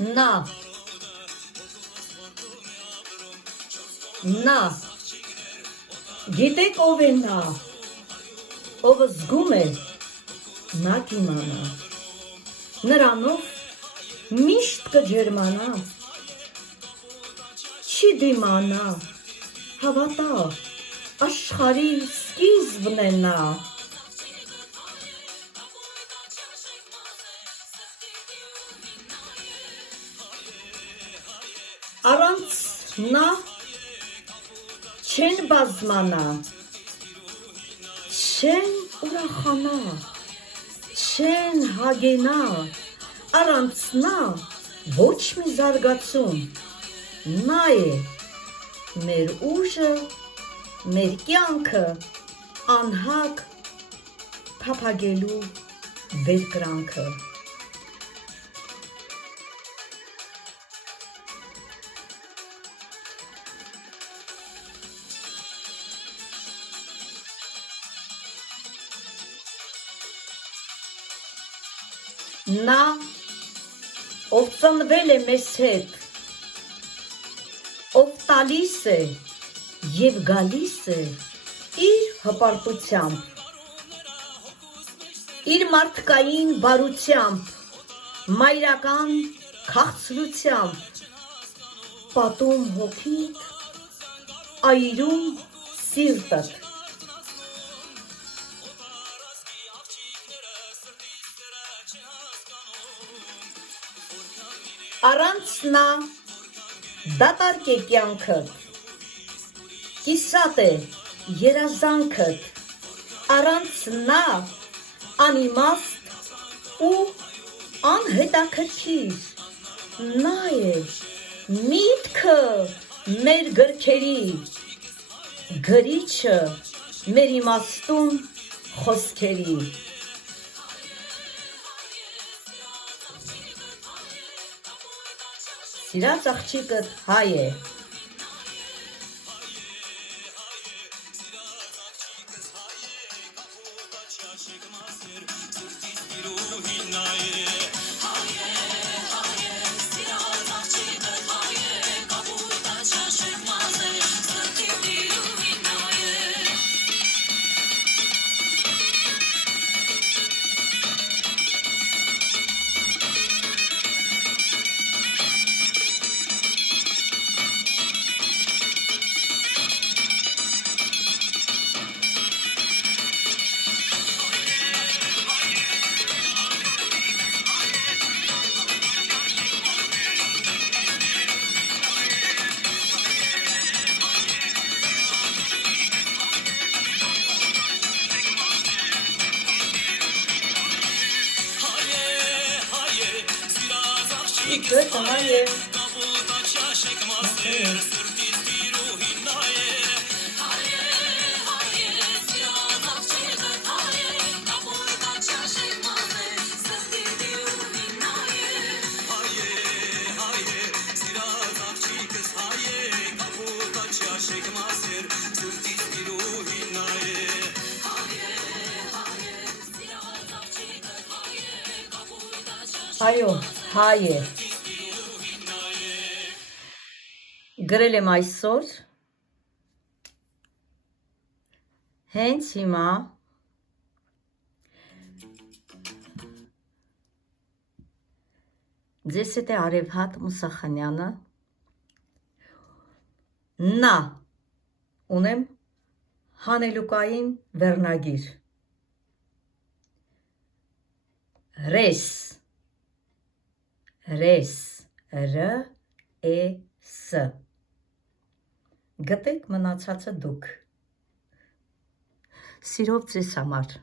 Նա գիտեք ով է նա, ով զգում է, նա կիմանա, նրանով միշտ կջերմանա, չի դիմանա, հավատա, աշխարհի սկիզբն է նա։ Առանց նա չեն բազմանա, չեն ուրախանա, չեն հագենա, առանց նա ոչ մի զարգացում, նա է մեր ուժը, մեր կյանքը անհագ փափագելու վերկրանքը։ Նա, ով ծնվել է մեզ հետ, ով տալիս է և գալիս է իր հպարտությամբ, իր մարդկային բարությամբ, մայրական քաղցրությամբ, պատում հոգիդ, այրում սիրտդ։ Առանց նա դատարկ է կյանքդ, կիսատ է երազանքդ, առանց նա անիմաստ ու անհետաքրքիր, նա է միտքը մեր գրքերի, գրիչը մեր իմաստուն խոսքերի։ Սիրած աղջիկդ հայ է։ Այո, հայ է։ Գրել եմ այսօր, հենց հիմա, ձեզ հետ է Արևհատ Մուսախանյանը, նա ունեմ հանելուկային վերնագիր, ռես, R-E-S, գտեք մնացածը դուք, սիրով ձեզ համար։